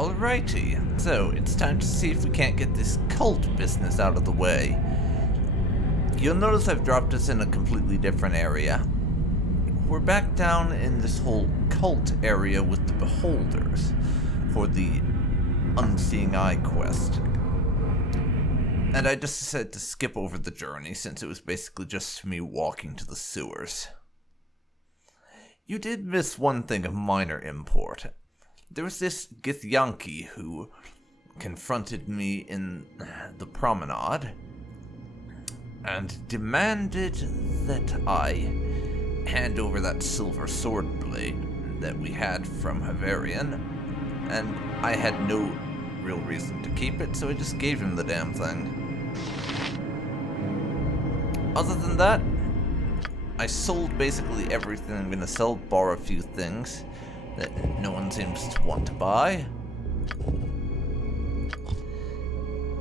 Alrighty, so it's time to see if we can't get this cult business out of the way. You'll notice I've dropped us in a completely different area. We're back down in this whole cult area with the Beholders for the Unseeing Eye quest. And I just decided to skip over the journey since it was basically just me walking to the sewers. You did miss one thing of minor import. There was this Githyanki who confronted me in the promenade and demanded that I hand over that silver sword blade that we had from Havarian, and I had no real reason to keep it, so I just gave him the damn thing. Other than that, I sold basically everything I'm gonna sell, bar a few things that no one seems to want to buy.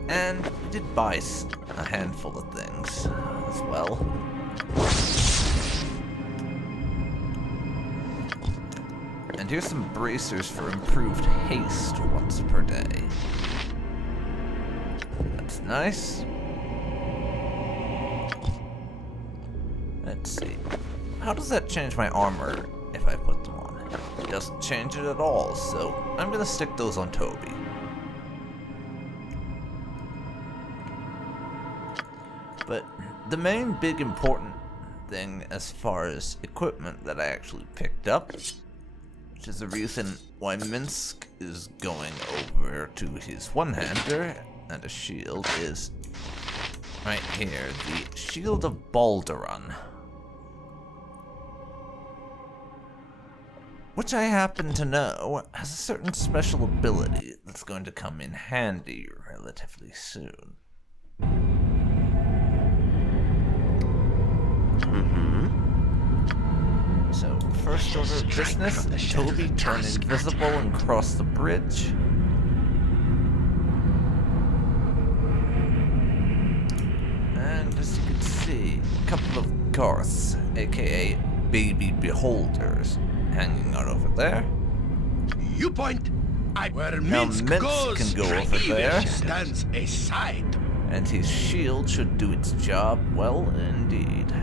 And I did buy a handful of things as well. And here's some bracers for improved haste once per day. That's nice. Let's see. How does that change my armor if I put them on? It doesn't change it at all, so I'm gonna stick those on Toby. But the main big important thing as far as equipment that I actually picked up, which is the reason why Minsk is going over to his one-hander and a shield, is right here, the Shield of Baldur, which I happen to know has a certain special ability that's going to come in handy relatively soon. So, first order of business, Toby turn invisible and cross the bridge. And as you can see, a couple of Garths, aka baby beholders, hanging out over there. You point. Where now Minsk Minsk can go over there. Stands aside. And his shield should do its job well indeed.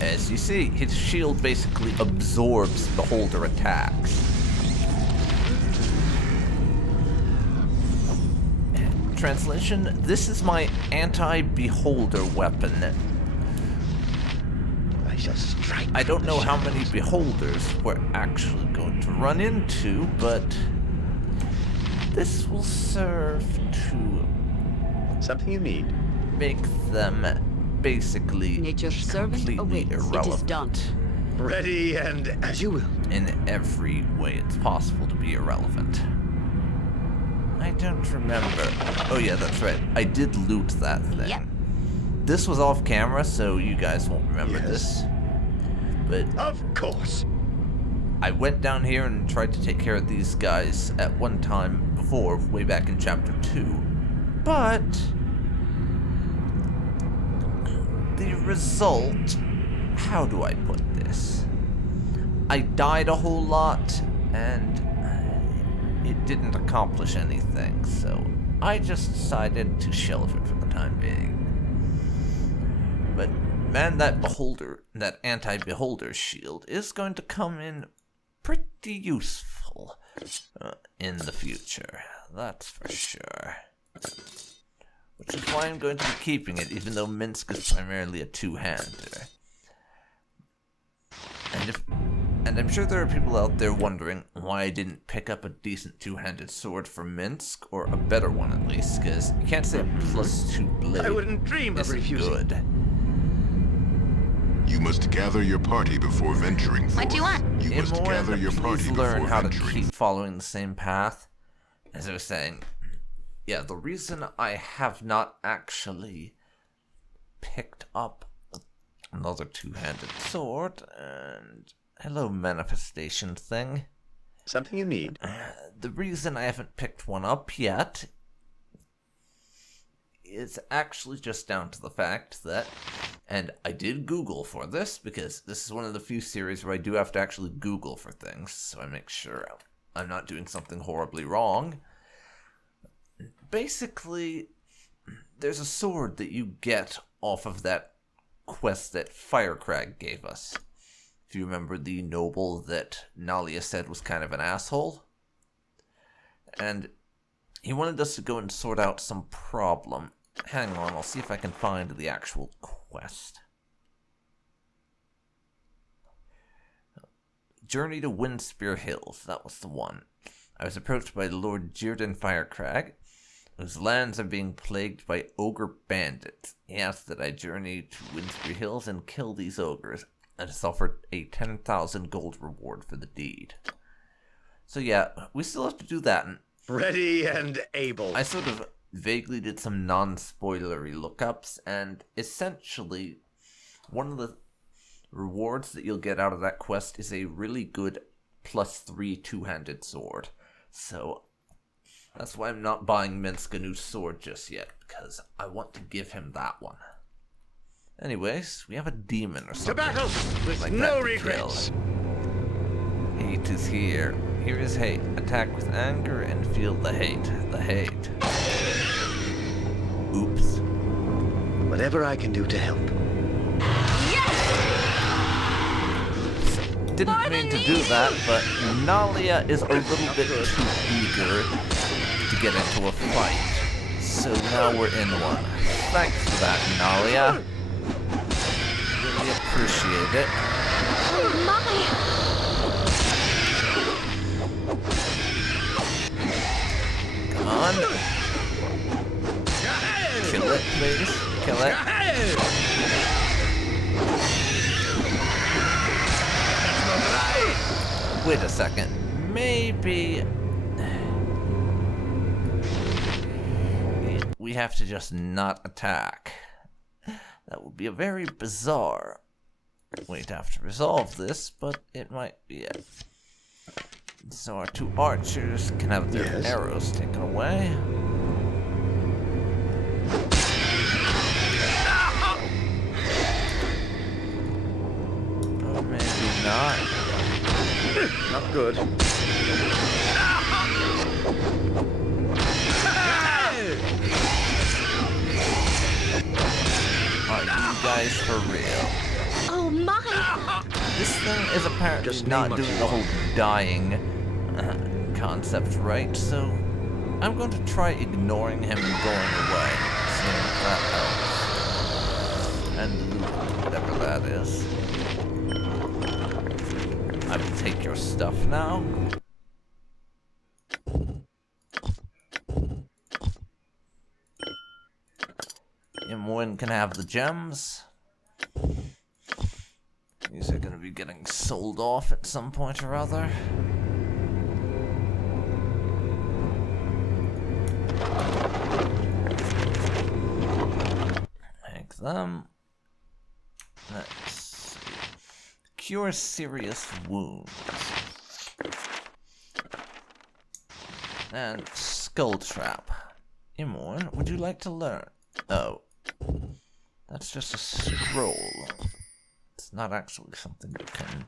As you see, his shield basically absorbs beholder attacks. Translation, this is my anti-beholder weapon. I don't know how many beholders we're actually going to run into, but this will serve to something you need. Make them basically Nature's servant completely awaits. irrelevant. It is done. Ready and as you will. In every way it's possible to be irrelevant. I don't remember. Oh yeah, that's right. I did loot that thing. Yep. This was off camera, so you guys won't remember this. But of course. I went down here and tried to take care of these guys at one time before, way back in chapter 2. But the result, how do I put this? I died a whole lot and it didn't accomplish anything, so I just decided to shelve it for the time being. But man, that anti-beholder shield is going to come in pretty useful in the future, that's for sure. Which is why I'm going to be keeping it, even though Minsk is primarily a two-hander. And I'm sure there are people out there wondering why I didn't pick up a decent two-handed sword for Minsk, or a better one at least, because you can't say +2 blade. I wouldn't dream of refusing. Good. You must gather your party before venturing forth. What do you want? You must gather your party please learn before how to venturing. keep following the same path. As I was saying, yeah, the reason I have not actually picked up another two-handed sword, and hello manifestation thing. Something you need. The reason I haven't picked one up yet is actually just down to the fact that, and I did Google for this, because this is one of the few series where I do have to actually Google for things, so I make sure I'm not doing something horribly wrong. Basically, there's a sword that you get off of that quest that Firecrag gave us. If you remember the noble that Nalia said was kind of an asshole. And he wanted us to go and sort out some problem. Hang on, I'll see if I can find the actual quest. Journey to Windspear Hills, that was the one. I was approached by Lord Jirdan Firecrag, whose lands are being plagued by ogre bandits. He asked that I journey to Windspear Hills and kill these ogres, and has offered a 10,000 gold reward for the deed. So yeah, we still have to do that. And Ready and able. I sort of vaguely did some non-spoilery lookups, and essentially, one of the rewards that you'll get out of that quest is a really good +3 two-handed sword. So that's why I'm not buying Minsk a new sword just yet, because I want to give him that one. Anyways, we have a demon or something. To battle with like no that to regrets. kill. Hate is here. Here is hate. Attack with anger and feel the hate. The hate. Oops. Whatever I can do to help. Didn't mean to do that, but Nalia is a little bit too eager to get into a fight. So now we're in one. Thanks for that, Nalia. Really appreciate it. Come on. Kill it, please. Kill it. Wait a second. Maybe we have to just not attack. That would be a very bizarre way to have to resolve this, but it might be it. So our two archers can have their arrows taken away. Or maybe not. Not good. Are you guys for real? Oh my! This thing is apparently Just not name doing what the you whole dying concept right, so I'm going to try ignoring him and going away, seeing if that helps. And whatever that is. I will take your stuff now. Imwin can have the gems. These are going to be getting sold off at some point or other. Take them. Let's see. Cure serious wounds. And skull trap. Imorn, would you like to learn? Oh. That's just a scroll. It's not actually something you can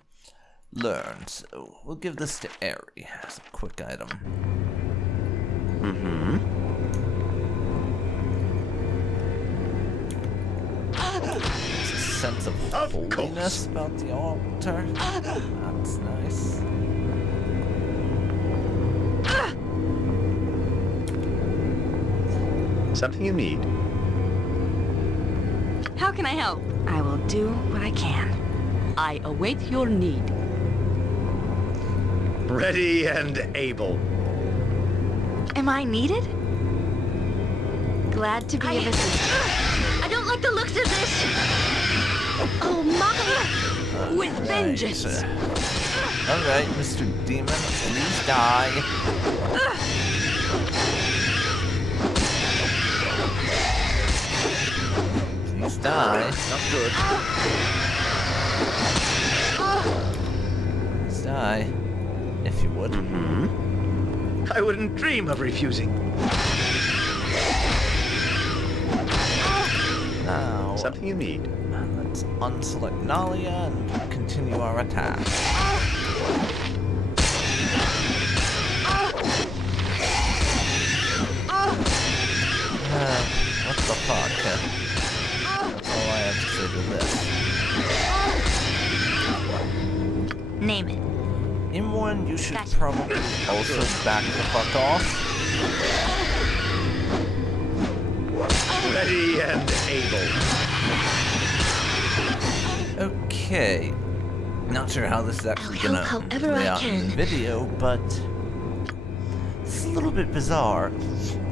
learn, so we'll give this to Eri as a quick item. There's a sense of holiness about the altar. That's nice. Something you need. How can I help? I will do what I can. I await your need. Ready and able. Am I needed? Glad to be of assistance. I don't like the looks of this. Oh my! With vengeance. Alright, Mr. Demon, please die. Please die. Not good. Please die. If you would. I wouldn't dream of refusing. Now, Something you need. let's unselect Nalia and continue our attack. That's all I have to say to this. Name it. In one, you should Gotcha. probably also back the fuck off. Ready and able. Okay. Not sure how this is actually I'll gonna help however play I out in the can. video, but it's a little bit bizarre.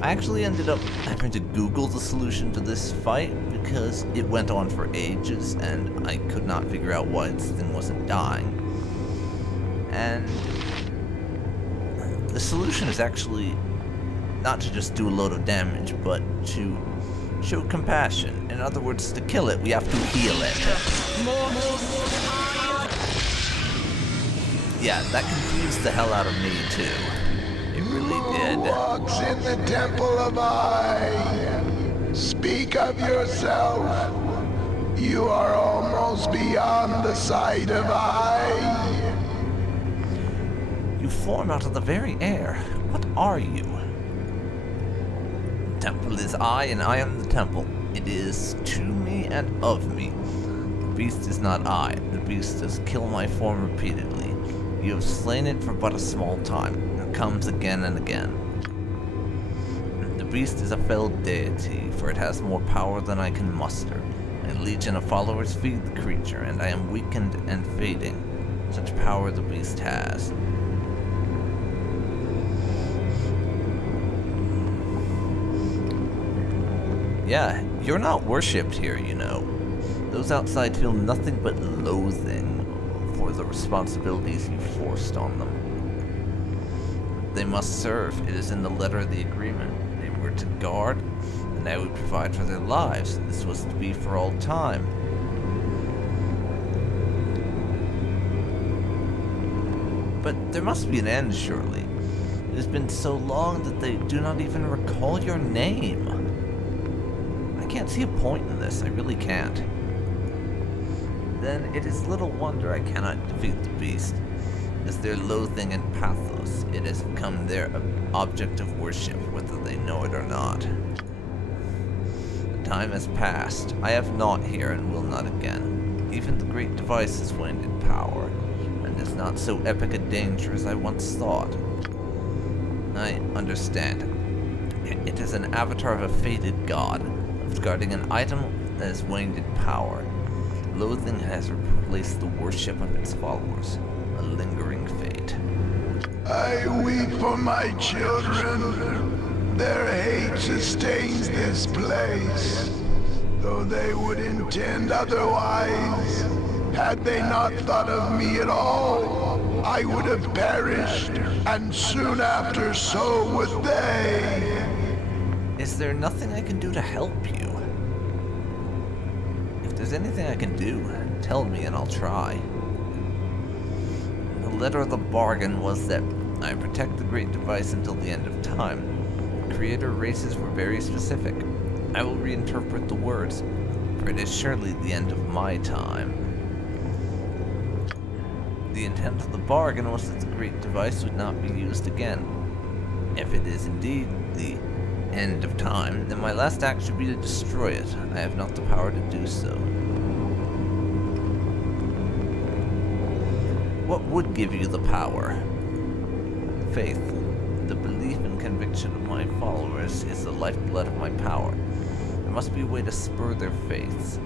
I actually ended up having to Google the solution to this fight because it went on for ages and I could not figure out why this thing wasn't dying. And the solution is actually not to just do a load of damage, but to show compassion. In other words, to kill it, we have to heal it. Yeah, that confused the hell out of me, too. It really did. Walks in the temple of Eye. Speak of yourself. You are almost beyond the sight of Eye. You form out of the very air. What are you? The temple is I, and I am the temple. It is to me and of me. The beast is not I. The beast does kill my form repeatedly. You have slain it for but a small time. It comes again and again. The beast is a felled deity, for it has more power than I can muster. A legion of followers feed the creature, and I am weakened and fading. Such power the beast has. Yeah, you're not worshipped here, you know. Those outside feel nothing but loathing for the responsibilities you forced on them. They must serve. It is in the letter of the agreement. They were to guard, and now we provide for their lives. This was to be for all time. But there must be an end, surely. It has been so long that they do not even recall your name. I can't see a point in this. I really can't. Then it is little wonder I cannot defeat the beast. As their loathing and pathos, it has become their object of worship, whether they know it or not. The time has passed. I have naught here and will not again. Even the great device has waned in power, and is not so epic a danger as I once thought. I understand. It is an avatar of a fated god, of guarding an item that has waned in power. Loathing has replaced the worship of its followers, a lingering fate. I weep for my children. Their hate sustains this place, though they would intend otherwise. Had they not thought of me at all, I would have perished, and soon after so would they. Is there nothing I can do to help you? If there's anything I can do, tell me and I'll try. The letter of the bargain was that I protect the great device until the end of time. The creator races were very specific. I will reinterpret the words, for it is surely the end of my time. The intent of the bargain was that the great device would not be used again. If it is indeed the end of time, then my last act should be to destroy it. I have not the power to do so. What would give you the power? Faith. The belief and conviction of my followers is the lifeblood of my power. There must be a way to spur their faiths.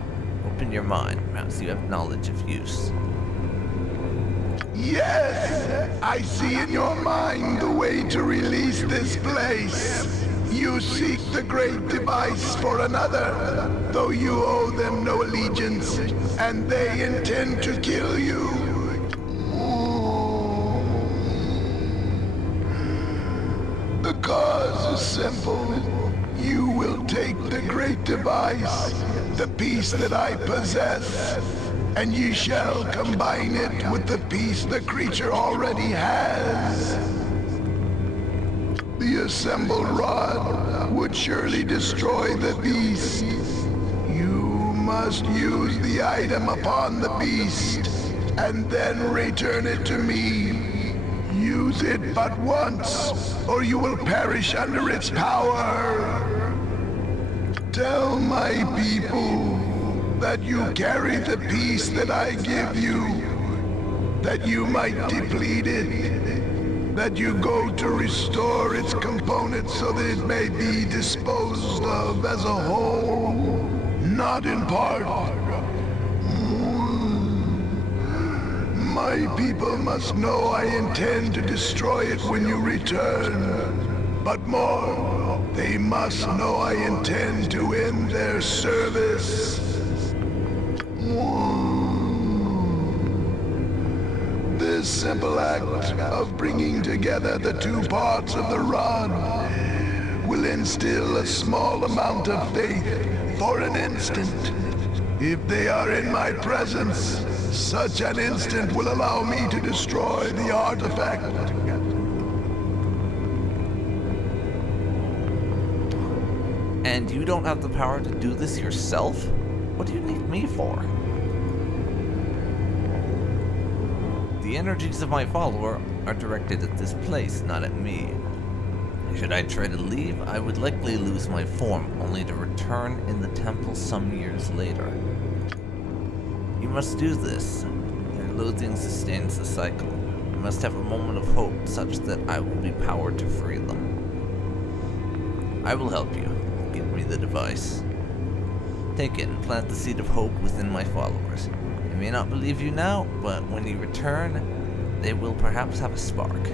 Open your mind, perhaps you have knowledge of use. Yes, I see in your mind the way to release this place. You seek the great device for another, though you owe them no allegiance, and they intend to kill you. The cause is simple. You will take the great device, the piece that I possess, and ye shall combine it with the piece the creature already has. The assembled rod would surely destroy the beast. You must use the item upon the beast, and then return it to me. Use it but once, or you will perish under its power. Tell my people that you carry the peace that I give you, that you might deplete it, that you go to restore its components so that it may be disposed of as a whole, not in part. My people must know I intend to destroy it when you return. But more, they must know I intend to end their service. This simple act of bringing together the two parts of the rod will instill a small amount of faith for an instant. If they are in my presence, such an instant will allow me to destroy the artifact. And you don't have the power to do this yourself? What do you need me for? The energies of my follower are directed at this place, not at me. Should I try to leave, I would likely lose my form, only to return in the temple some years later. You must do this. Their loathing sustains the cycle. You must have a moment of hope such that I will be powered to free them. I will help you. Give me the device. Take it and plant the seed of hope within my followers. They may not believe you now, but when you return, they will perhaps have a spark.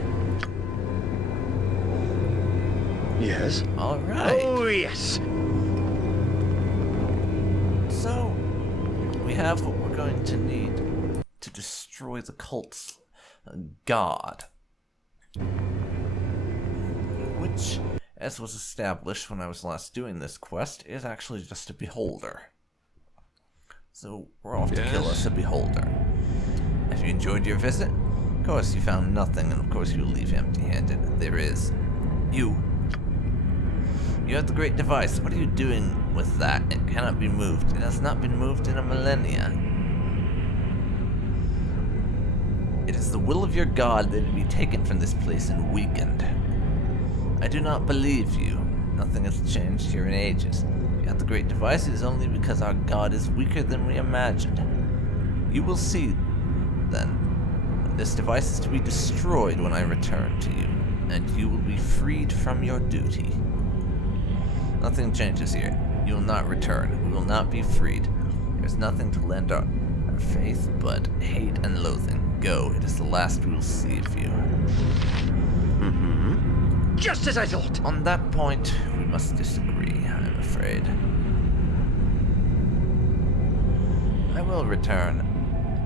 Yes? All right. Oh, yes. So, we have what we're going to need to destroy the cult's god. Which, as was established when I was last doing this quest, is actually just a beholder. So, we're off to kill us a beholder. If you enjoyed your visit, of course you found nothing, and of course you'll leave empty-handed. There is you. You have the great device. What are you doing with that? It cannot be moved. It has not been moved in a millennia. It is the will of your god that it be taken from this place and weakened. I do not believe you. Nothing has changed here in ages. You have the great device, it is only because our god is weaker than we imagined. You will see, then. This device is to be destroyed when I return to you, and you will be freed from your duty. Nothing changes here. You will not return. We will not be freed. There is nothing to lend our faith but hate and loathing. Go. It is the last we will see of you. Just as I thought. On that point, we must disagree, I'm afraid. I will return.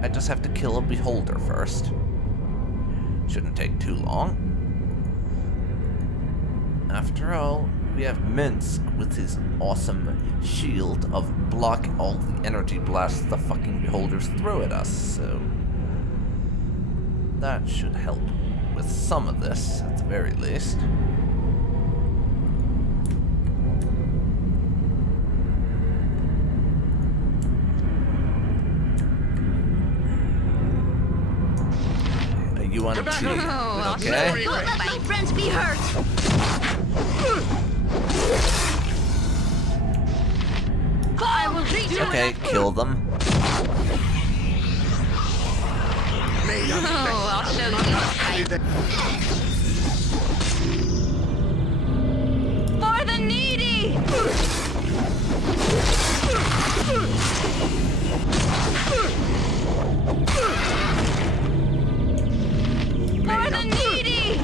I just have to kill a beholder first. Shouldn't take too long. After all, we have Minsk with his awesome shield of block all the energy blasts the fucking beholders throw at us, so that should help with some of this, at the very least. You want to tea? Oh, Okay. don't let my friends be hurt. I will teach you. Okay, kill them. Oh, I'll show you a fight. For the needy. For the needy.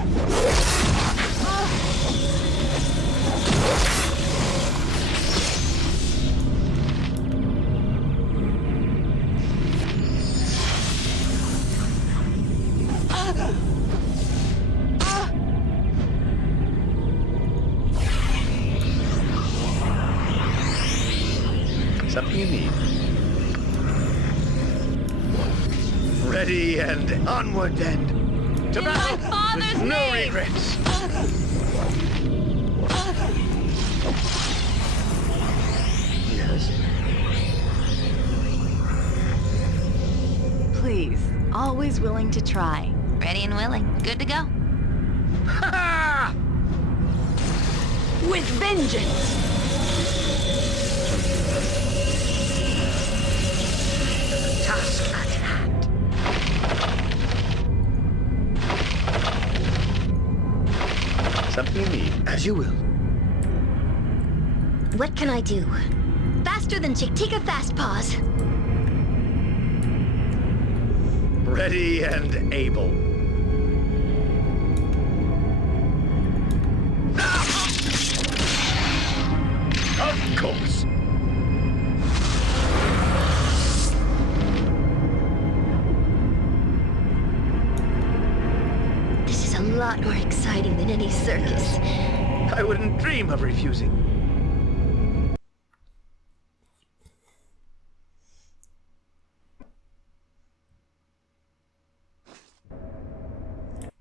Something you need. Ready and onward then. To In my battle father's with no name. regrets. Yes. Please, always willing to try. Ready and willing. Good to go. Ha! With vengeance! Task at hand. Something you need. As you will. What can I do? Faster than Chick-Tika Fast Paws. Ready and able. Of course. This is a lot more exciting than any circus. I wouldn't dream of refusing.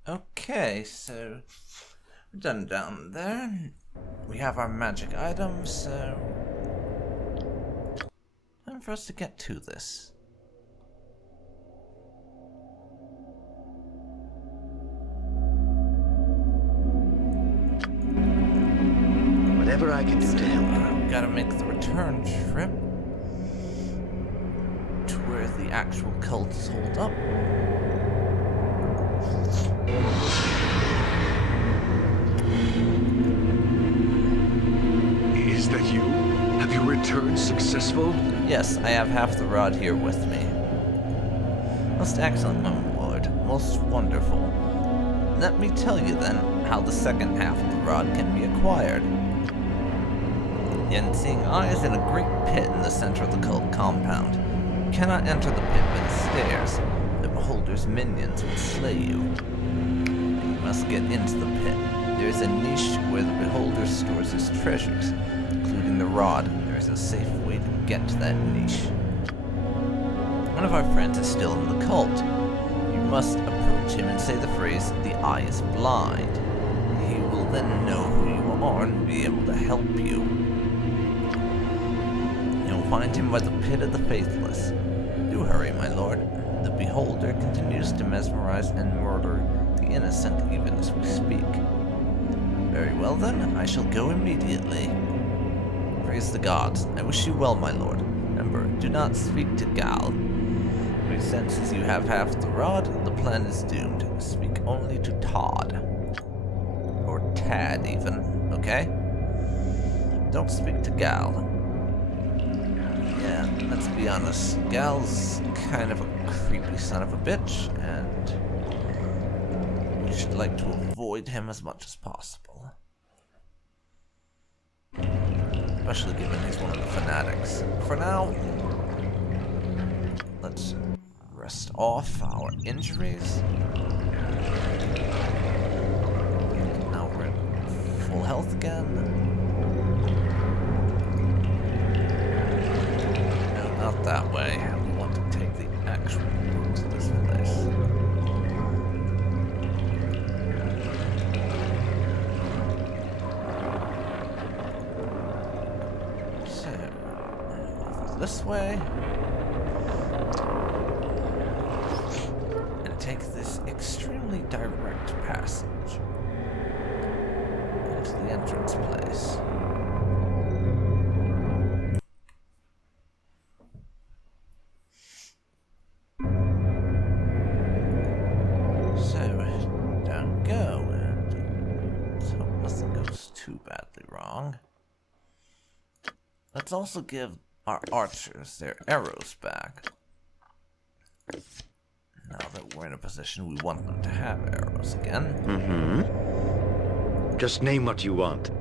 Okay, so we're done down there. We have our magic items, so time for us to get to this. Whatever I can do to help. We gotta make the return trip to where the actual cults hold up. Is that you? Have you returned successful? Yes, I have half the rod here with me. Most excellent, my lord. Most wonderful. Let me tell you then how the second half of the rod can be acquired. The Unseeing Eye is in a great pit in the center of the cult compound. You cannot enter the pit by the stairs. The Beholder's minions will slay you. You must get into the pit. There is a niche where the Beholder stores his treasures, including the rod. There is a safe way to get to that niche. One of our friends is still in the cult. You must approach him and say the phrase, "The eye is blind." He will then know who you are and be able to help you. You'll find him by the pit of the faithless. Do hurry, my lord. The Beholder continues to mesmerize and murder the innocent even as we speak. Very well then, I shall go immediately. Praise the gods. I wish you well, my lord. Remember, do not speak to Gal. But since you have half the rod, the plan is doomed. Speak only to Todd. Or Tad, even, okay? Don't speak to Gal. Yeah, let's be honest. Gal's kind of a creepy son of a bitch, and we should like to avoid him as much as possible. Especially given he's one of the fanatics. For now, let's rest off our injuries. Now we're in full health again. No, not that way. We want to take the actual route to this place. This way, and take this extremely direct passage into the entrance place. So, down we go, and let's hope nothing goes too badly wrong. Let's also give our archers their arrows back. Now that we're in a position we want them to have arrows again. Mm-hmm. Just name what you want.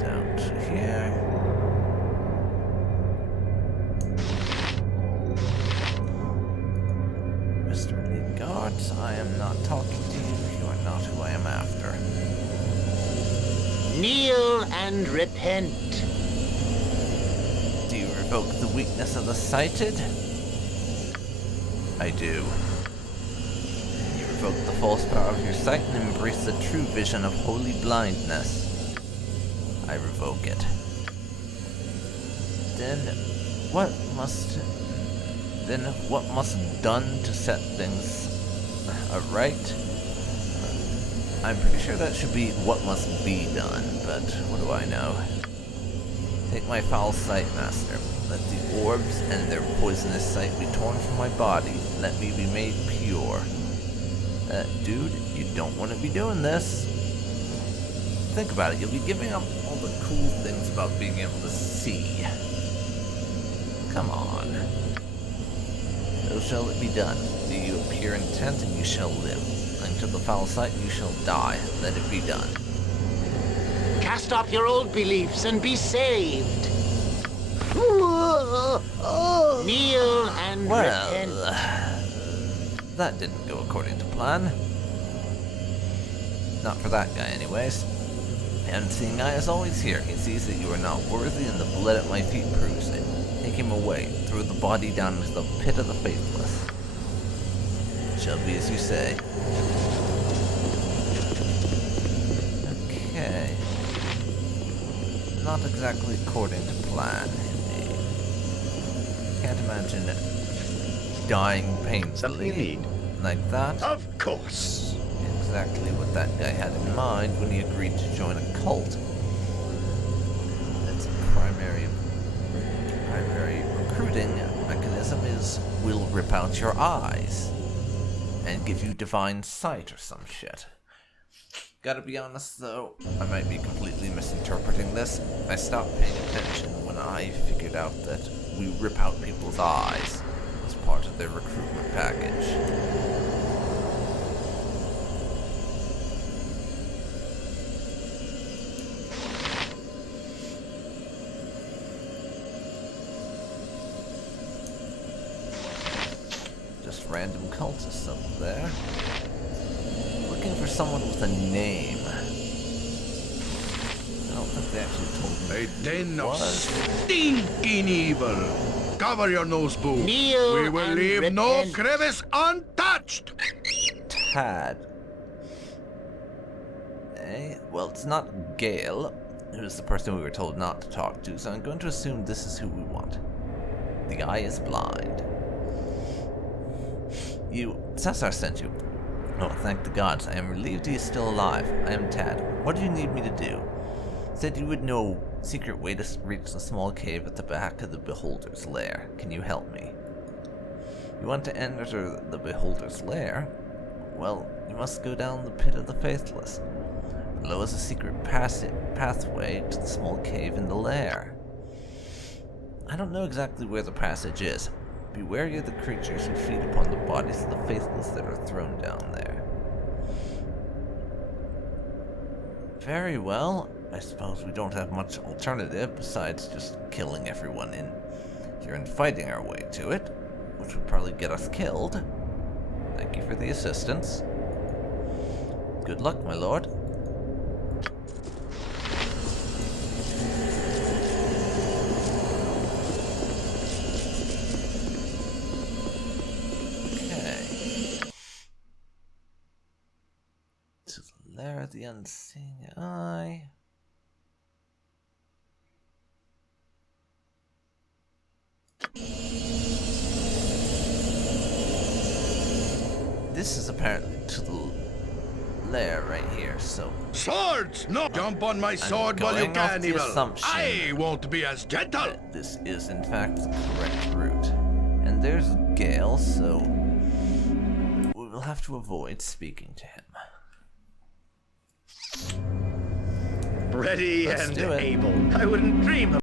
Down to here. Mr. Elite Guards, I am not talking to you. You are not who I am after. Kneel and repent. Do you revoke the weakness of the sighted? I do. You revoke the false power of your sight and embrace the true vision of holy blindness. I revoke it. Then what must be done to set things aright? I'm pretty sure that should be what must be done, but what do I know? Take my foul sight, Master. Let the orbs and their poisonous sight be torn from my body. Let me be made pure. Dude, you don't want to be doing this. Think about it. You'll be giving up all the cool things about being able to see. Come on. So shall it be done. Do you appear intent, and you shall live. Cling to the foul sight, and you shall die. Let it be done. Cast off your old beliefs and be saved. Kneel and repent. That didn't go according to plan. Not for that guy, anyways. The Unseeing Eye is always here. He sees that you are not worthy, and the blood at my feet proves it. Take him away. Throw the body down into the pit of the faithless. It shall be as you say. Okay. Not exactly according to plan, indeed. Can't imagine dying painfully. Something you need? Like that. Of course. Exactly what that guy had in mind when he agreed to join a cult. Its primary recruiting mechanism is we'll rip out your eyes and give you divine sight or some shit. Gotta be honest though, I might be completely misinterpreting this. I stopped paying attention when I figured out that we rip out people's eyes as part of their recruitment package. Just random cultists up there. Looking for someone with a name. I don't think they actually told me. A den of was. stinking evil. Cover your nose, boo. Kneel We will and leave no repent. crevice untouched. Tad. Eh? Well, it's not Gale, who's the person we were told not to talk to, so I'm going to assume this is who we want. The Eye is blind. Cesar sent you. Oh, thank the gods. I am relieved he is still alive. I am Tad. What do you need me to do? Said you would know secret way to reach the small cave at the back of the Beholder's lair. Can you help me? You want to enter the Beholder's lair? Well, you must go down the pit of the faithless. Below is a secret pathway to the small cave in the lair. I don't know exactly where the passage is. Be wary of the creatures who feed upon the bodies of the faithless that are thrown down there. Very well. I suppose we don't have much alternative besides just killing everyone in here and fighting our way to it, which would probably get us killed. Thank you for the assistance. Good luck, my lord. There, the Unseeing Eye. This is apparently to the lair right here, so... Swords! No! Jump on my sword while you going off can, the evil. assumption I won't be as gentle. This is, in fact, the correct route. And there's Gale, so... we will have to avoid speaking to him. Ready Let's and do it. able. I wouldn't dream of...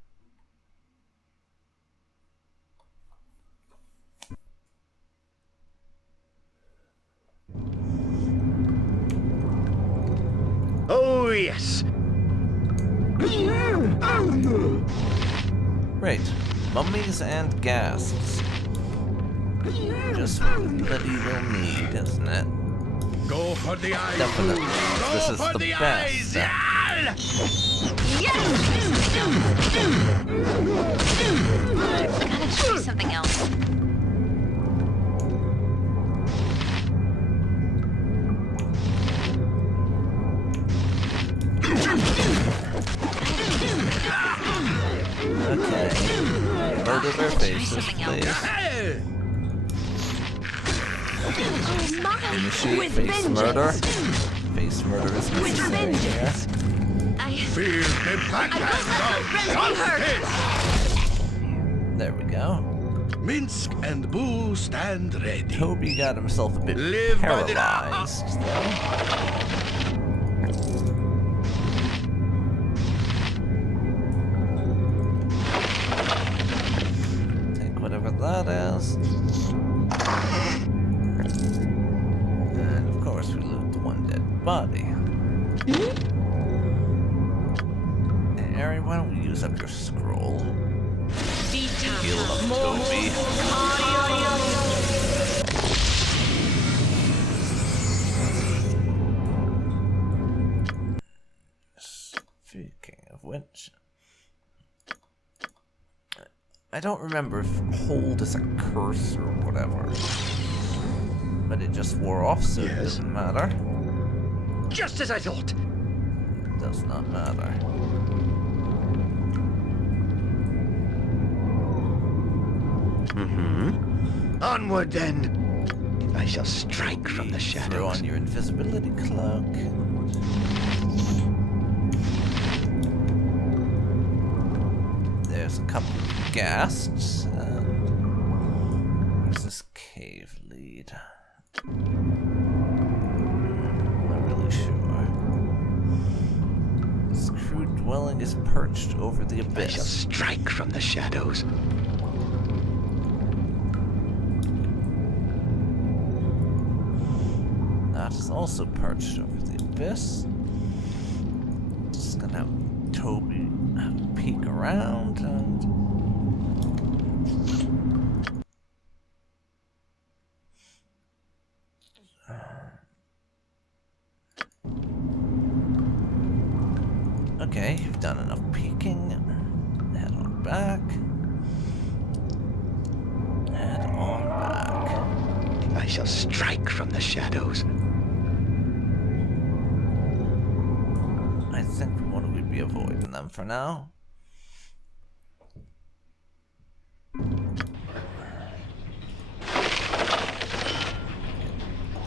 Oh, yes. Right. Mummies and gasps. Just what we bloody well need, isn't it? Go for the eyes. Definitely. Go This is for the the best. eyes. Yeah. Gotta try something else. Okay. Murder their faces, something else. please. Hey. Oh, my. Initiate With face vengeance. murder. Face case murder is necessary revenge. here. Feel the backhand of There we go. Minsk and Boo stand ready. Toby got himself a bit Live by the- paralyzed, though. Take whatever that is. And of course we loot the one dead body. Hey, Ari, why don't we use up your scroll? Heal up Toby. Speaking of which, I don't remember if hold is a curse or whatever, but it just wore off, so it doesn't matter. Just as I thought. It does not matter. Onward then. I shall strike from the shadows. Throw on your invisibility cloak. There's a couple of ghasts. Where's this cave lead? Not really sure. This crude dwelling is perched over the abyss. I shall strike from the shadows. That is also perched over the abyss. Just gonna have Toby have a peek around and... Okay, you've done enough peeking. Head on back. Head on back. I shall strike from the shadows. I think we'd be avoiding them for now.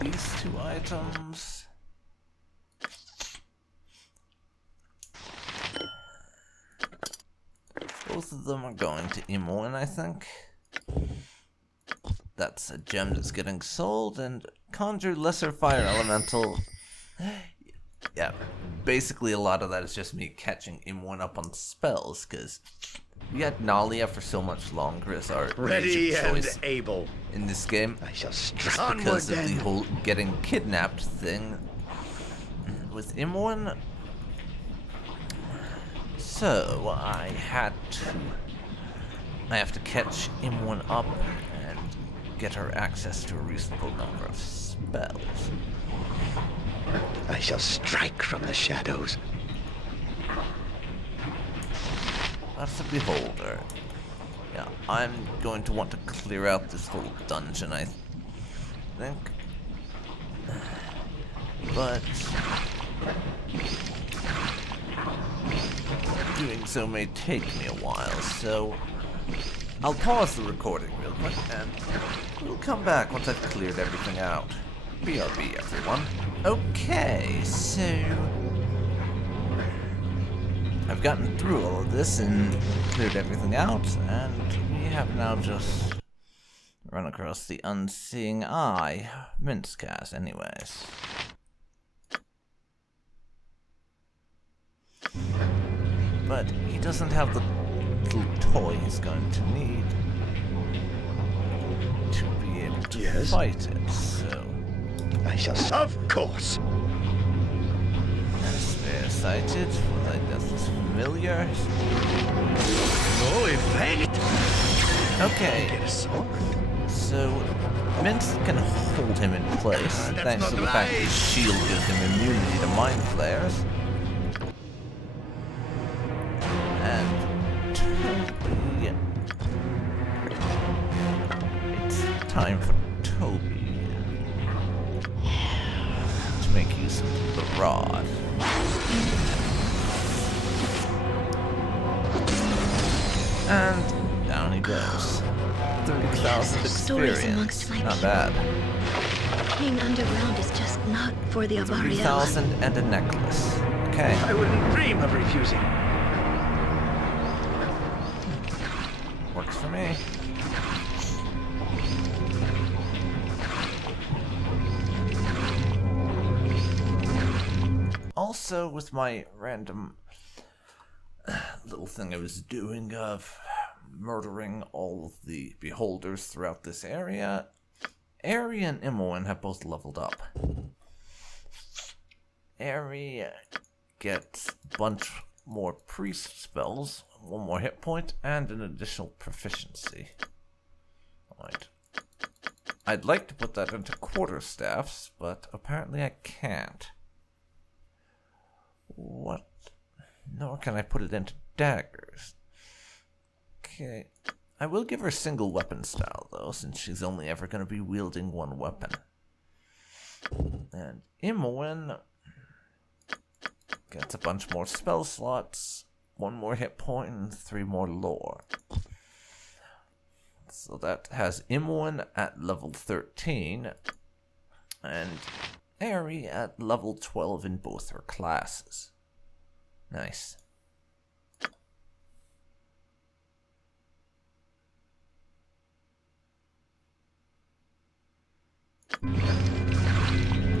These two items. Both of them are going to Imoen, I think. That's a gem that's getting sold, and conjure lesser fire elemental. Yeah, basically a lot of that is just me catching Imoen up on spells, because we had Nalia for so much longer as our Ready major and choice able. in this game. I shall Just strike. because Onward of the then. whole getting kidnapped thing with Imoen. So I have to catch Imoen up and get her access to a reasonable number of spells. I shall strike from the shadows. That's a beholder. Yeah, I'm going to want to clear out this whole dungeon, I think. But doing so may take me a while, so I'll pause the recording real quick and we'll come back once I've cleared everything out. BRB, everyone. Okay, so I've gotten through all of this and cleared everything out, and we have now just run across the Unseeing Eye. Mintzcast, anyways. But he doesn't have the little toy he's going to need to be able to fight it, so... I shall. Of course. As they're sighted, what I guess is familiar. No effect. Okay, Get a sword. so Mince can hold him in place, That's thanks to not the fact right. his shield gives him immunity to mind flares. And Toby... It's time for Toby to make use of the rod. And down he goes. 30,000 Stories experience. amongst my Not people. bad. Being underground is just Not for the Avariel. 3,000 and a necklace. Okay. I wouldn't dream of refusing. Works for me. Also, with my random little thing I was doing of murdering all of the beholders throughout this area, Ari and Imoen have both leveled up. Ari gets a bunch more priest spells, 1 more hit point, and an additional proficiency. Alright. I'd like to put that into quarterstaffs, but apparently I can't. What? Nor can I put it into daggers. Okay. I will give her single weapon style, though, since she's only ever going to be wielding 1 weapon. And Imoen gets a bunch more spell slots, 1 more hit point, and 3 more lore. So that has Imoen at level 13, and Ari at level 12 in both her classes. Nice.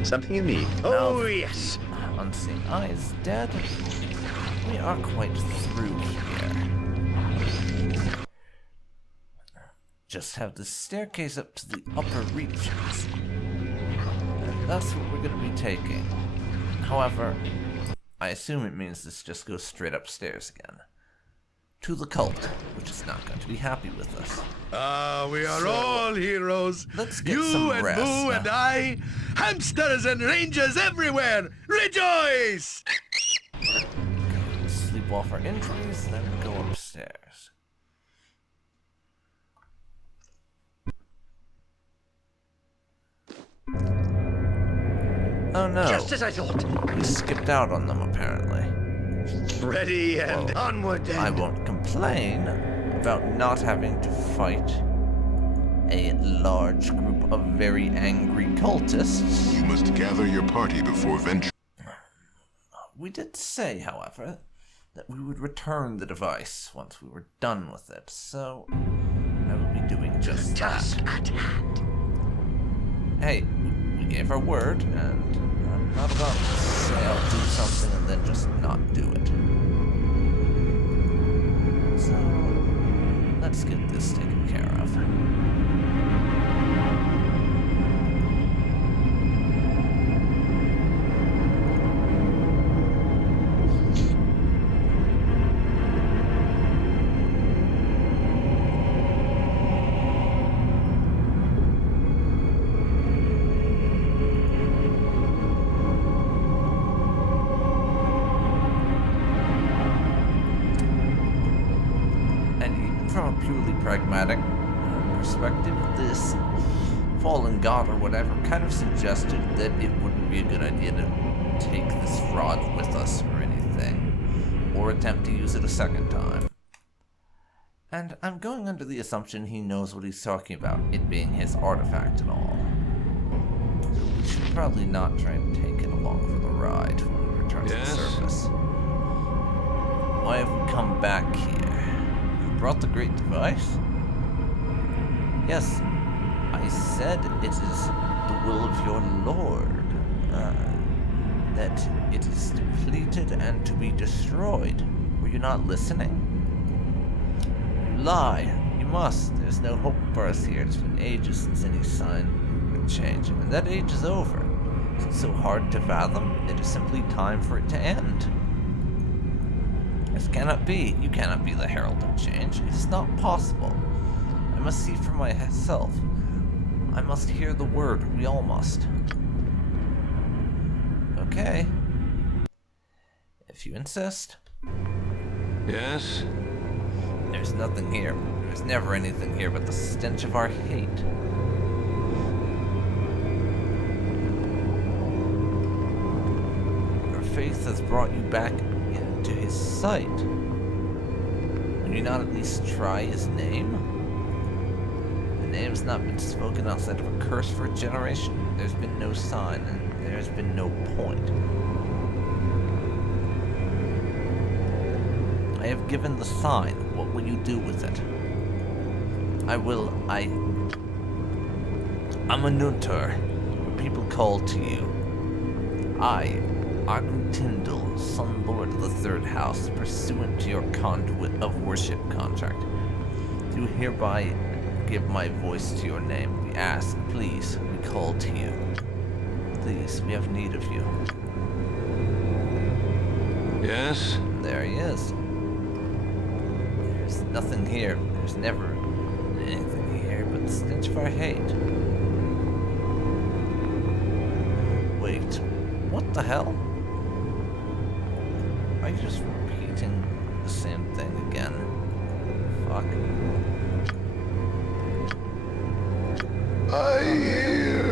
Something in me. Oh, yes. Unseeing Eye is dead. We are quite through here. Just have the staircase up to the upper reaches. And that's what we're going to be taking. However, I assume it means this just goes straight upstairs again. To the cult, which is not going to be happy with us. We are all heroes. Let's get you some and rest. Boo and I, hamsters and rangers everywhere. Rejoice! Sleep off our injuries, then go upstairs. Oh no. Just as I thought. We skipped out on them, apparently. Ready and onward then. I won't complain about not having to fight a large group of very angry cultists. You must gather your party before venturing. We did say, however, that we would return the device once we were done with it, so I will be doing just Task that. at hand. Hey, we gave our word, and I'm not about to say I'll do something and then just not do it. So, let's get this taken care of. From a purely pragmatic perspective, this fallen god or whatever kind of suggested that it wouldn't be a good idea to take this rod with us or anything, or attempt to use it a second time. And I'm going under the assumption he knows what he's talking about, it being his artifact and all. So we should probably not try and take it along for the ride when we return to the surface. Why have we come back here? Brought the great device? Yes, I said it is the will of your lord that it is depleted and to be destroyed. Were you not listening? You lie. You must. There's no hope for us here. It's been ages since any sign of change, and that age is over. It's so hard to fathom. It is simply time for it to end. This cannot be. You cannot be the herald of change. It is not possible. I must see for myself. I must hear the word. We all must. Okay. If you insist. Yes? There's nothing here. There's never anything here but the stench of our hate. Your faith has brought you back to his sight. Will you not at least try his name? The name's not been spoken outside of a curse for a generation. There's been no sign, and there's been no point. I have given the sign. What will you do with it? I'm a Nunter. People call to you. I, Argutindal, Sun Lord of the Third House, pursuant to your conduit of worship contract, do hereby give my voice to your name. We ask, please, we call to you. Please, we have need of you. Yes? There he is. There's nothing here. There's never anything here but the stench of our hate. Wait, what the hell? Are you just repeating the same thing again? Fuck. I hear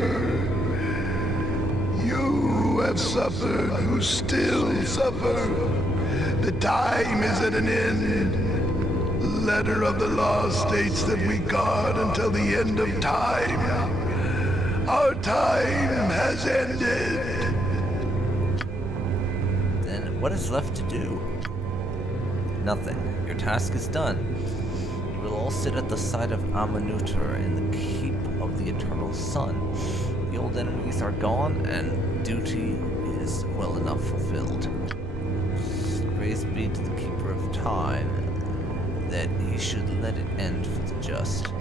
you have suffered, who still suffer. The time is at an end. The letter of the law states that we guard until the end of time. Our time has ended. Then what is left to do? Nothing. Your task is done. You will all sit at the side of Amanutur in the keep of the Eternal Sun. The old enemies are gone, and duty is well enough fulfilled. Praise be to the Keeper of Time, that he should let it end for the just.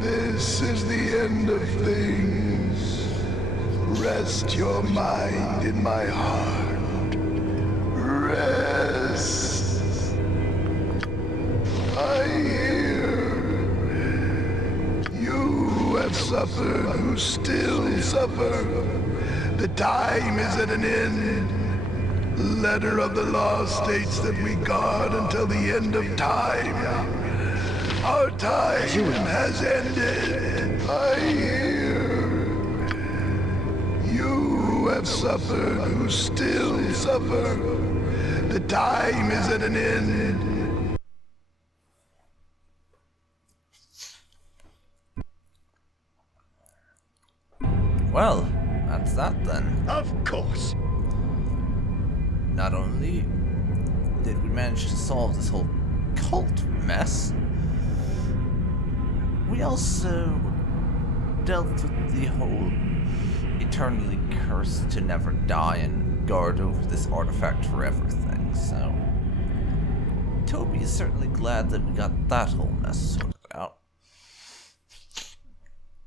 This is the end of things. Rest your mind in my heart. Rest. I hear you have suffered, who still suffer. The time is at an end. The letter of the law states that we guard until the end of time. Our time has ended. I hear you have suffered, who still suffer. The time is at an end. Well, that's that then. Of course. Not only did we manage to solve this whole cult mess, we also dealt with the whole eternally cursed to never die and guard over this artifact forever thing, so Toby is certainly glad that we got that whole mess sorted out.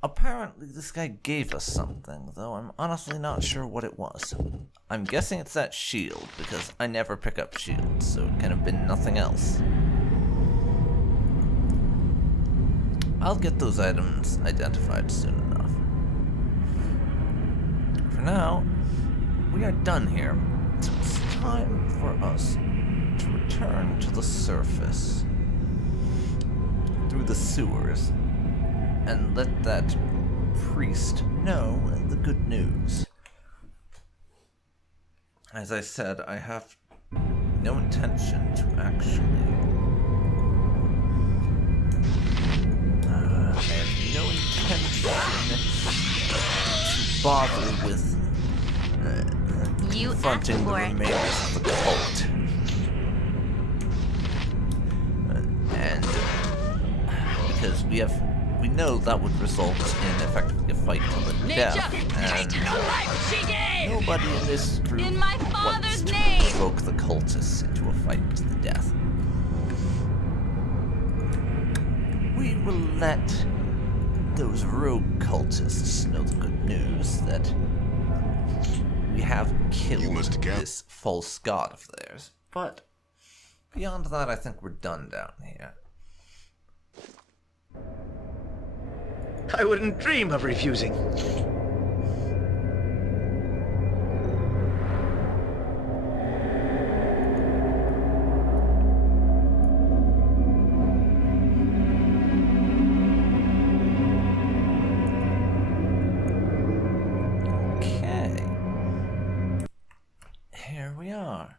Apparently this guy gave us something, though I'm honestly not sure what it was. I'm guessing it's that shield, because I never pick up shields, so it can have been nothing else. I'll get those items identified soon enough. For now, we are done here. It's time for us to return to the surface through the sewers and let that priest know the good news. As I said, I have no intention to actually I have no intention to bother with confronting the remains of the cult. And because we know that would result in effectively a fight to the death, and nobody in this group wants to provoke the cultists into a fight to the death. We will let those rogue cultists know the good news that we have killed this false god of theirs. But beyond that, I think we're done down here. I wouldn't dream of refusing. Okay. Here we are.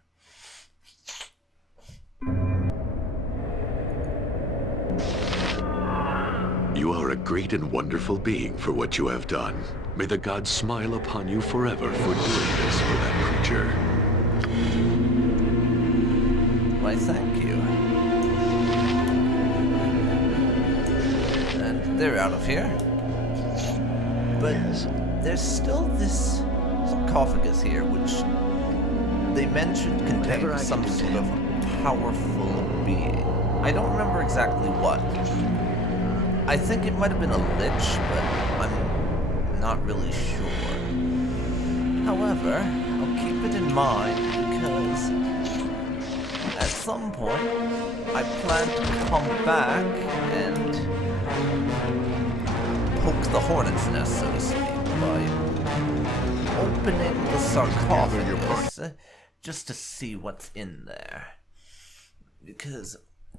You are a great and wonderful being for what you have done. May the gods smile upon you forever for doing this for that creature. Why, thank you. And they're out of here. But there's still this sarcophagus here, which they mentioned contains some sort of powerful being. I don't remember exactly what. I think it might have been a lich, but I'm not really sure. However, I'll keep it in mind because at some point I plan to come back and poke the hornet's nest, so to speak, by opening the sarcophagus just to see what's in there. Because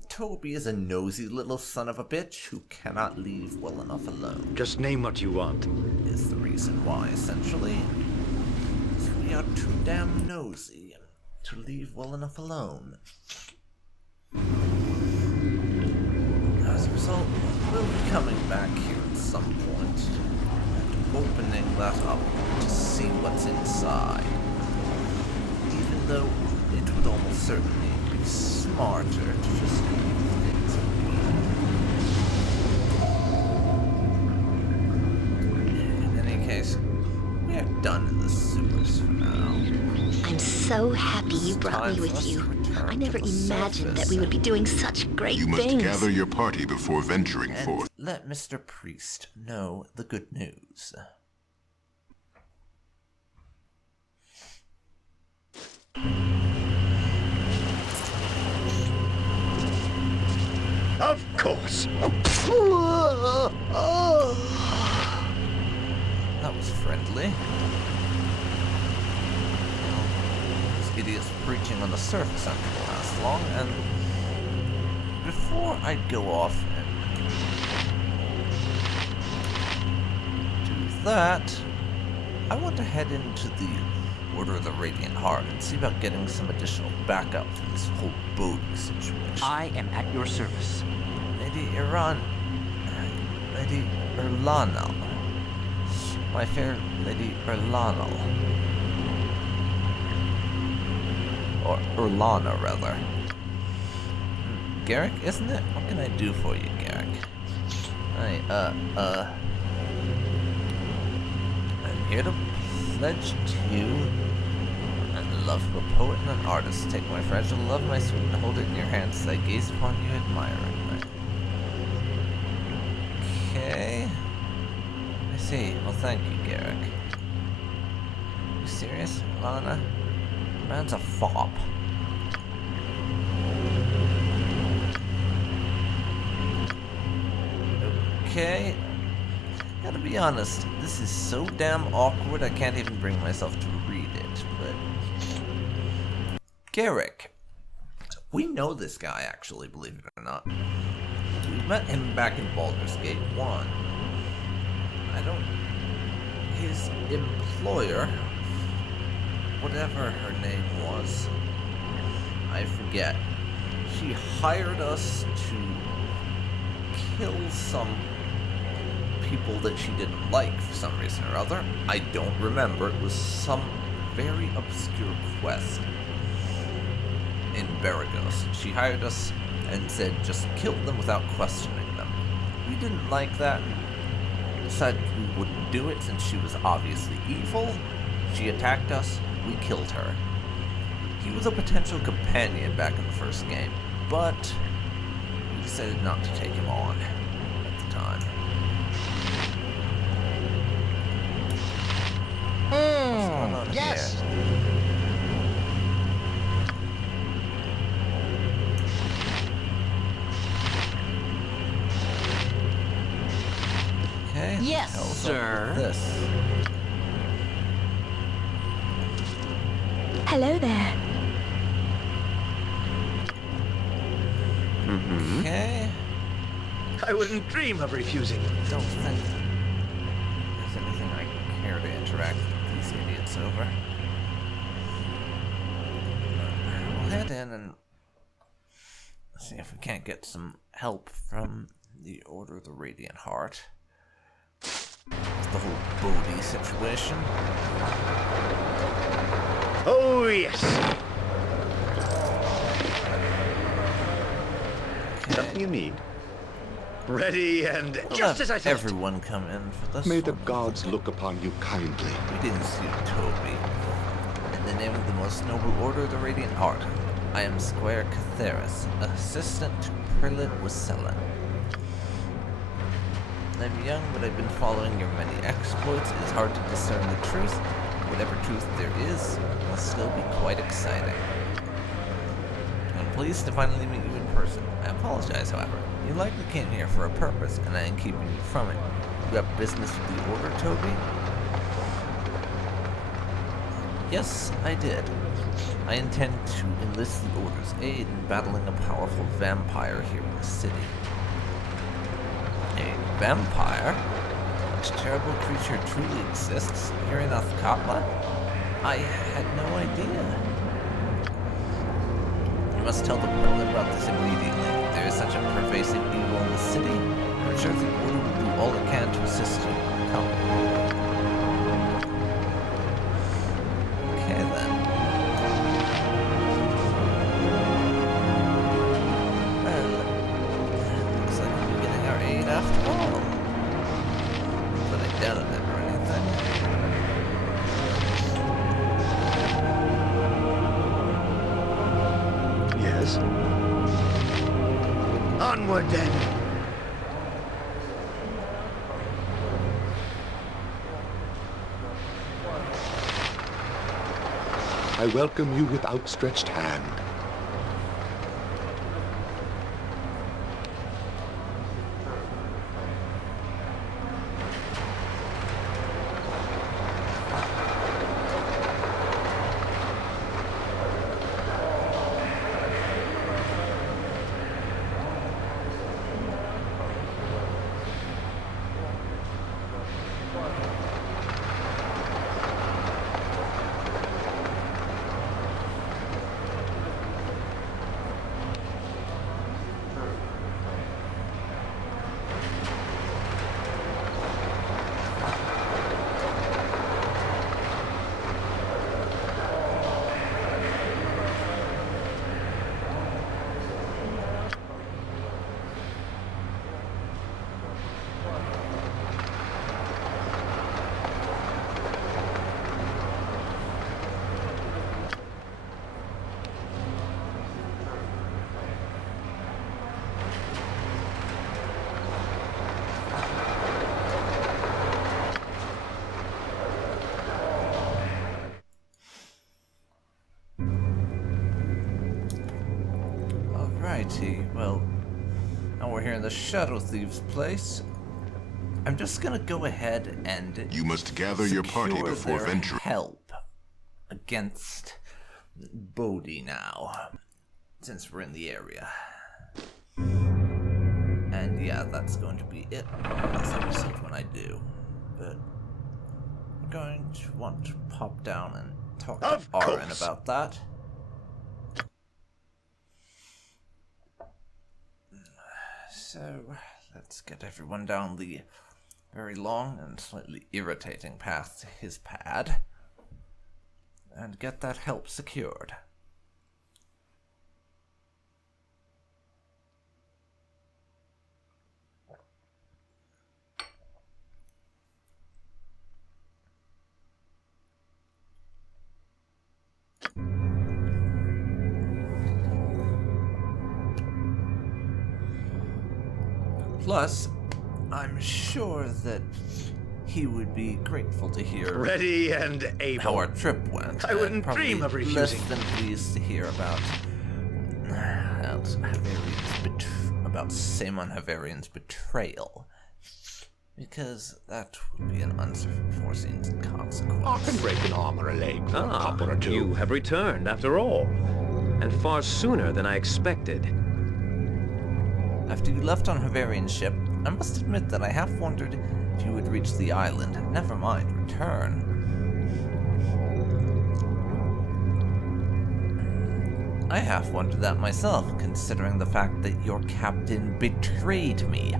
Toby is a nosy little son of a bitch who cannot leave well enough alone. Just name what you want. Is the reason why, essentially. We are too damn nosy to leave well enough alone. As a result, we'll be coming back here at some point, and opening that up to see what's inside. Even though it would almost certainly be smarter to just leave things be. In any case, we are done in the sewers for now. I'm so happy you brought me with you. I never imagined that we would be doing such great You things. must gather your party before venturing And forth. let Mr. Priest know the good news. Of course. That was friendly. These idiots preaching on the surface aren't going to last long, and before I go off and do that, I want to head into the Order of the Radiant Heart and see about getting some additional backup for this whole Bodhi situation. I am at your service. Lady Erlanal. My fair Lady Erlanal. Or Erlana, rather. Garrick, isn't it? What can I do for you, Garrick? I'm here to pledge to you the love of a poet and an artist. Take my fragile love, my sweet, and hold it in your hands as I gaze upon you admiringly. Okay. I see. Well, thank you, Garrick. You serious, Lana? Man's a fop. Okay. Gotta be honest, this is so damn awkward I can't even bring myself to read it, but... Garrick. We know this guy, actually, believe it or not. We met him back in Baldur's Gate 1. His employer, whatever her name was, I forget. She hired us to kill some people that she didn't like for some reason or other. I don't remember. It was some very obscure quest in Baragos. She hired us and said just kill them without questioning them. We didn't like that. Decided we wouldn't do it since she was obviously evil. She attacked us. We killed her. He was a potential companion back in the first game, but we decided not to take him on at the time. What's going on Yes. here? Okay. Yes, hell's up sir. with this. Hello there. Okay. I wouldn't dream of refusing. Don't think there's anything I care to interact with these idiots over. We'll head in and see if we can't get some help from the Order of the Radiant Heart. the whole Bodhi situation. Oh, yes. Okay. Something you need? Ready and We'll just have as I thought. everyone come in for this May the one. gods look upon you kindly. We didn't see you, Toby. In the name of the most noble order of the Radiant Heart, I am Squire Catheris, assistant to Prillit Wassellen. I'm young, but I've been following your many exploits. It is hard to discern the truth. Whatever truth there is, will still be quite exciting. I'm pleased to finally meet you in person. I apologize, however. You likely came here for a purpose, and I am keeping you from it. You got business with the Order, Toby? Yes, I did. I intend to enlist the Order's aid in battling a powerful vampire here in the city. A vampire? Such a terrible creature truly exists here in Athkatla? I had no idea. You must tell the prelate about this immediately. There is such a pervasive evil in the city. I'm sure the Order will do all it can to assist you. Come. Okay then. Well, looks like we'll be getting our aid after all. But I doubt it or anything. Yes. Onward then. I welcome you with outstretched hand. Alrighty, well, now we're here in the Shadow Thieves' place. I'm just gonna go ahead and You must gather your party secure before their venturing. help against Bodhi now, since we're in the area. And yeah, that's going to be it for this episode when I do. But we're going to want to pop down and talk to Of Aaron course. about that. So, let's get everyone down the very long and slightly irritating path to his pad, and get that help secured. Plus, I'm sure that he would be grateful to hear Ready and able. how our trip went. I wouldn't and probably dream of less refusing. than pleased to hear about Samon Havarian's betrayal, because that would be an unforeseen consequence. I can break an arm or a leg for a couple or two. You have returned after all, and far sooner than I expected. After you left on Havarian's ship, I must admit that I half wondered if you would reach the island, never mind return. I half wondered that myself, considering the fact that your captain betrayed me.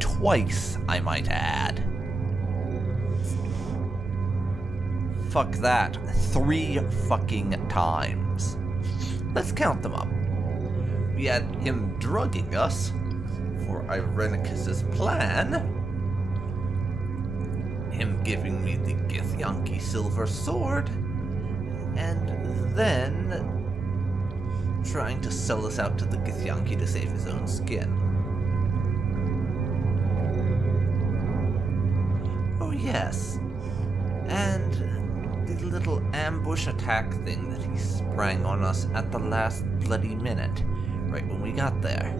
Twice, I might add. fuck that, 3 fucking times. Let's count them up. We had him drugging us for Irenicus's plan, him giving me the Githyanki silver sword, and then trying to sell us out to the Githyanki to save his own skin. Oh yes, and the little ambush attack thing that he sprang on us at the last bloody minute, right when we got there.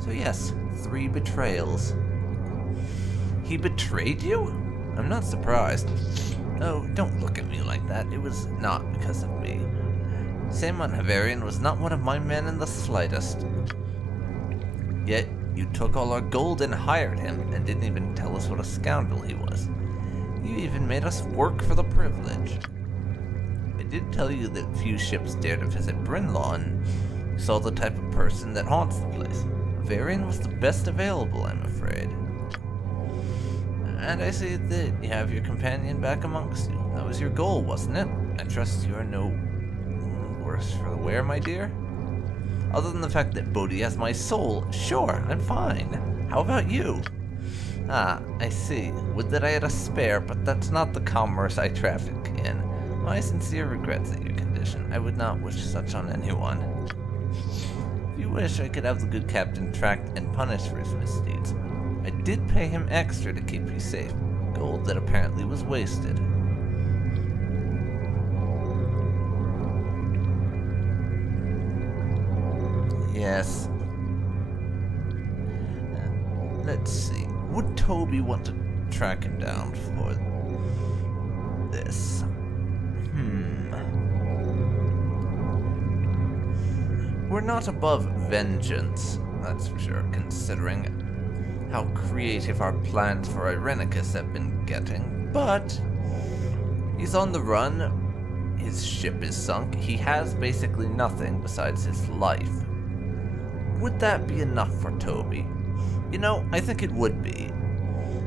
So yes, 3 betrayals. He betrayed you? I'm not surprised. Oh, don't look at me like that. It was not because of me. Saemon Havarian was not one of my men in the slightest. Yet, you took all our gold and hired him, and didn't even tell us what a scoundrel he was. You even made us work for the privilege. I did tell you that few ships dared to visit Brynlaw, and you saw the type of person that haunts the place. Havarian was the best available, I'm afraid. And I see that you have your companion back amongst you. That was your goal, wasn't it? I trust you are no worse for the wear, my dear. Other than the fact that Bodhi has my soul, sure, I'm fine. How about you? Ah, I see. Would that I had a spare, but that's not the commerce I traffic in. My sincere regrets at your condition. I would not wish such on anyone. If you wish, I could have the good captain tracked and punished for his misdeeds. I did pay him extra to keep you safe. Gold that apparently was wasted. Yes. Let's see. Would Toby want to track him down for this? We're not above vengeance, that's for sure, considering how creative our plans for Irenicus have been getting, but he's on the run, his ship is sunk, he has basically nothing besides his life. Would that be enough for Toby? You know, I think it would be.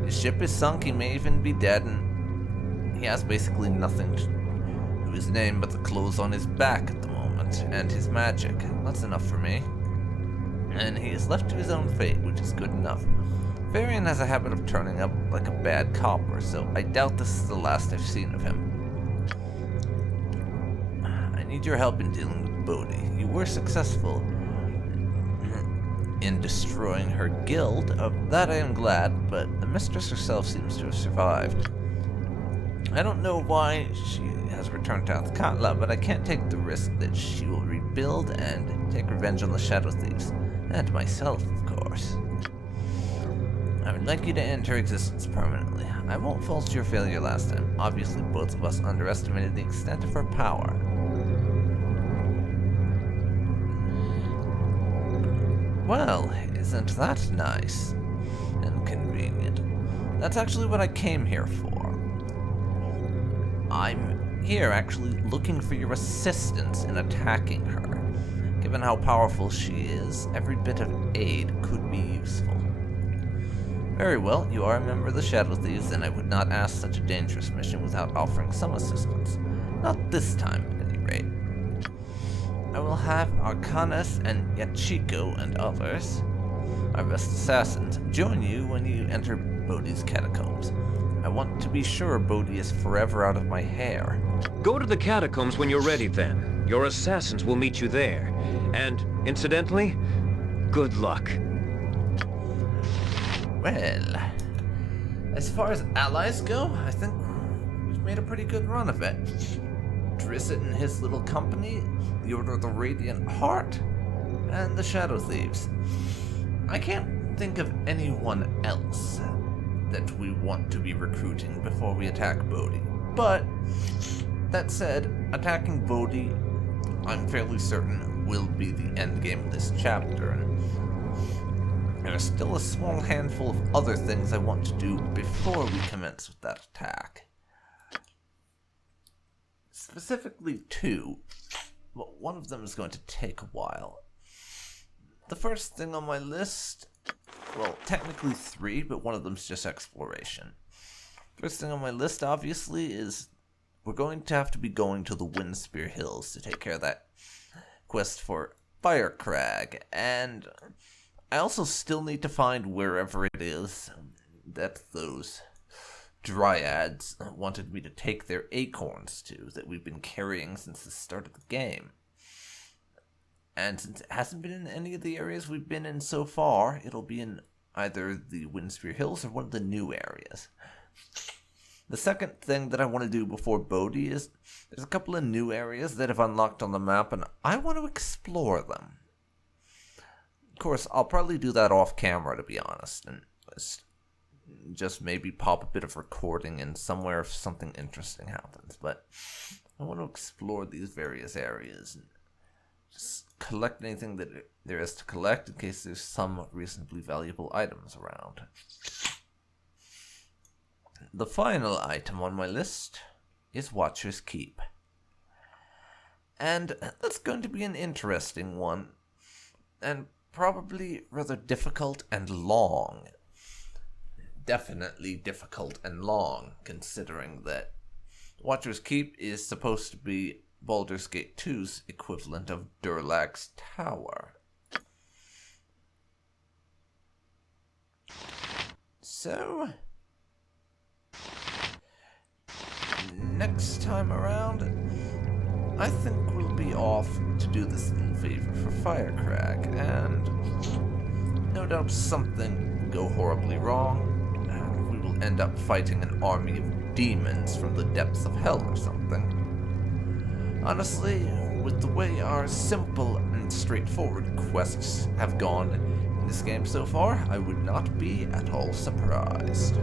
His ship is sunk, he may even be dead, and he has basically nothing to his name but the clothes on his back at the moment, and his magic. That's enough for me. And he is left to his own fate, which is good enough. Varian has a habit of turning up like a bad copper, so I doubt this is the last I've seen of him. I need your help in dealing with Bodhi. You were successful in destroying her guild. Of that I am glad, but the mistress herself seems to have survived. I don't know why she has returned to Athkatla, but I can't take the risk that she will rebuild and take revenge on the Shadow Thieves. And myself, of course. I would like you to end her existence permanently. I won't fault your failure last time. Obviously, both of us underestimated the extent of her power. Well, isn't that nice and convenient? That's actually what I came here for. I'm here actually looking for your assistance in attacking her. Given how powerful she is, every bit of aid could be useful. Very well, you are a member of the Shadow Thieves, and I would not ask such a dangerous mission without offering some assistance. Not this time, at any rate. I will have Arcanis and Yachiko and others, our best assassins, join you when you enter Bodhi's catacombs. I want to be sure Bodhi is forever out of my hair. Go to the catacombs when you're ready, then. Your assassins will meet you there. And, incidentally, good luck. Well, as far as allies go, I think we've made a pretty good run of it. Drisset and his little company, the Order of the Radiant Heart, and the Shadow Thieves. I can't think of anyone else that we want to be recruiting before we attack Bodhi. But, that said, attacking Bodhi, I'm fairly certain, will be the endgame of this chapter, and there's still a small handful of other things I want to do before we commence with that attack. Specifically 2, but one of them is going to take a while. The first thing on my list, well, technically 3, but one of them's just exploration. First thing on my list, obviously, is we're going to have to be going to the Windspear Hills to take care of that quest for Firecrag, and I also still need to find wherever it is that those dryads wanted me to take their acorns to, that we've been carrying since the start of the game. And since it hasn't been in any of the areas we've been in so far, it'll be in either the Windspear Hills or one of the new areas. The second thing that I want to do before Bodhi is there's a couple of new areas that have unlocked on the map, and I want to explore them. Of course, I'll probably do that off camera, to be honest, and just maybe pop a bit of recording in somewhere if something interesting happens. But I want to explore these various areas and just collect anything that there is to collect in case there's some reasonably valuable items around. The final item on my list is Watcher's Keep. And that's going to be an interesting one, and probably rather difficult and long. Definitely difficult and long, considering that Watcher's Keep is supposed to be Baldur's Gate 2's equivalent of Durlag's Tower. So, next time around, I think we'll be off to do this little favor for Firecrag, and no doubt something will go horribly wrong, and we will end up fighting an army of demons from the depths of hell or something. Honestly, with the way our simple and straightforward quests have gone in this game so far, I would not be at all surprised.